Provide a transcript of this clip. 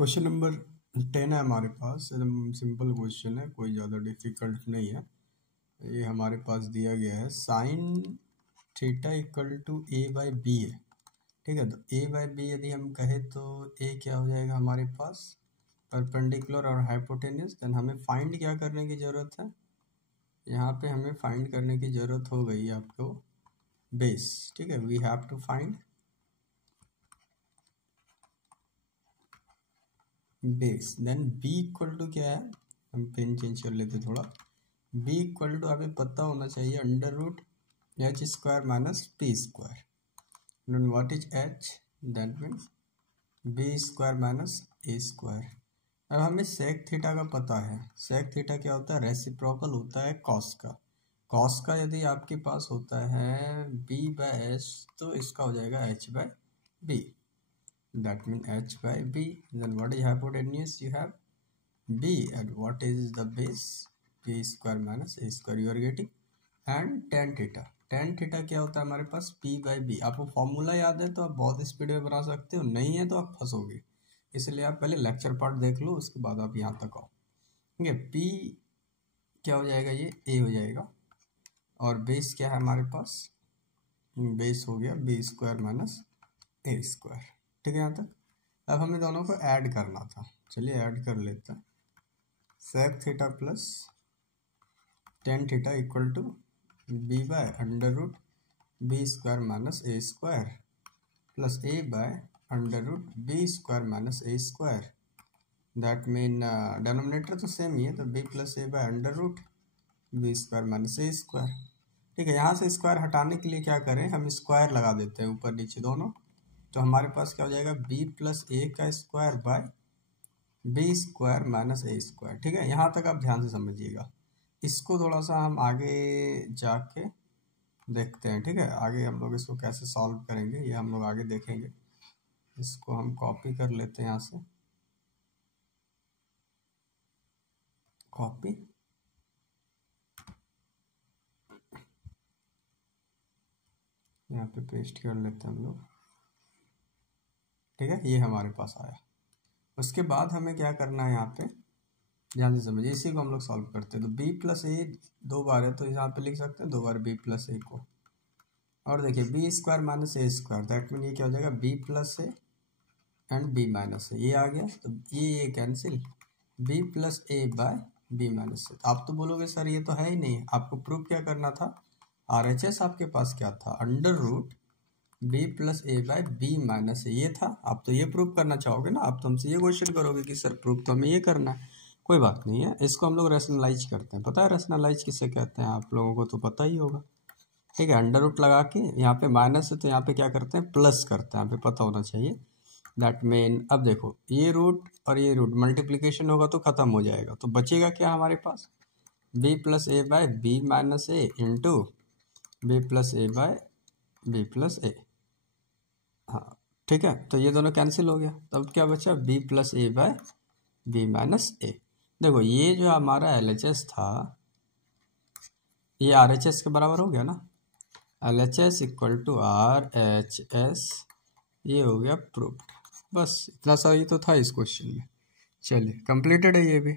Question number 10 है हमारे पास। एकदम सिंपल क्वेश्चन है, कोई ज़्यादा डिफिकल्ट नहीं है। ये हमारे पास दिया गया है sine theta equal to a by b है। ठीक है, तो ए बाई बी यदि हम कहें तो ए क्या हो जाएगा हमारे पास, परपेंडिकुलर और हाइपोटेन्यूस। देन हमें फाइंड क्या करने की ज़रूरत है, यहाँ पे हमें फाइंड करने की ज़रूरत हो गई आपको बेस। ठीक है, we have to find base. Then b equal to क्या है, हम पेन चेंज कर लेते थोड़ा। बी इक्वल टू हमें पता होना चाहिए under root h square minus p square. Then what is h, that means b square minus A square. अब हमें सेक थीटा का पता है। सेक थीटा क्या होता है, रेसिप्रोकल होता है कॉस का। कॉस का यदि आपके पास होता है बी बाय एच तो इसका हो जाएगा h by b. That means h by b. Then what is hypotenuse? You have b, and what is the base? b square minus a square you are getting. And tan theta. tan theta क्या होता है हमारे पास, p by b। आपको formula याद है तो आप बहुत स्पीड में बना सकते हो, नहीं है तो आप फंसोगे। इसलिए आप पहले लेक्चर पार्ट देख लो, उसके बाद आप यहाँ तक आओ। ठीक है, p क्या हो जाएगा, ये a हो जाएगा। और बेस क्या है हमारे पास, बेस हो गया b square minus a square. ठीक है यहाँ तक। अब हमें दोनों को ऐड करना था, चलिए ऐड कर लेते हैं। Sec theta plus tan theta equal to b by under root b square minus A square plus A by under root b square minus A square. That mean denominator तो same ही है, तो b plus A by under root b square minus A square. ठीक है, यहाँ से square हटाने के लिए क्या करें, हम स्क्वायर लगा देते हैं ऊपर नीचे दोनों। तो हमारे पास क्या हो जाएगा, b प्लस ए का square by b square minus A square. ठीक है, यहाँ तक आप ध्यान से समझिएगा। इसको थोड़ा सा हम आगे जाके देखते हैं। ठीक है, आगे हम लोग इसको कैसे सॉल्व करेंगे ये हम लोग आगे देखेंगे। इसको हम कॉपी कर लेते हैं, यहाँ से कॉपी, यहाँ पे पेस्ट कर लेते हैं हम लोग। ठीक है, ये हमारे पास आया। उसके बाद हमें क्या करना है, यहाँ पे ध्यान से समझिए, इसी को हम लोग सॉल्व करते हैं। तो b प्लस ए दो बार है तो यहाँ पे लिख सकते हैं दो बार b प्लस ए को। और देखिए B square minus A square, that mean ये क्या हो जाएगा, b plus A and b minus A. ये आ गया तो ये cancel, b plus A by B minus A. आप तो बोलोगे सर ये तो है ही नहीं, आपको प्रूफ क्या करना था, RHS आपके पास क्या था, under root b plus A by B minus A, ये था। आप तो ये प्रूफ करना चाहोगे ना, आप तो हमसे ये क्वेश्चन करोगे कि सर प्रूफ तो हमें ये करना है। कोई बात नहीं है, इसको हम लोग रैशनलाइज करते हैं। पता है रैशनलाइज किससे कहते हैं, आप लोगों को तो पता ही होगा। ठीक है, अंडर रूट लगा के यहाँ पे माइनस है तो यहाँ पे क्या करते हैं, प्लस करते हैं, यहाँ पे पता होना चाहिए। दैट मीन अब देखो ये रूट और ये रूट मल्टीप्लीकेशन होगा तो खत्म हो जाएगा, तो बचेगा क्या हमारे पास, B plus A by B minus A into B plus A by B plus ए। हाँ ठीक है, तो ये दोनों कैंसिल हो गया, तब क्या बचा, b plus A by B minus ए। देखो ये जो हमारा LHS था ये RHS के बराबर हो गया ना, LHS इक्वल टू RHS, ये हो गया प्रूफ्ड। बस इतना सा ही तो था इस क्वेश्चन में। चलिए कंप्लीटेड है ये भी।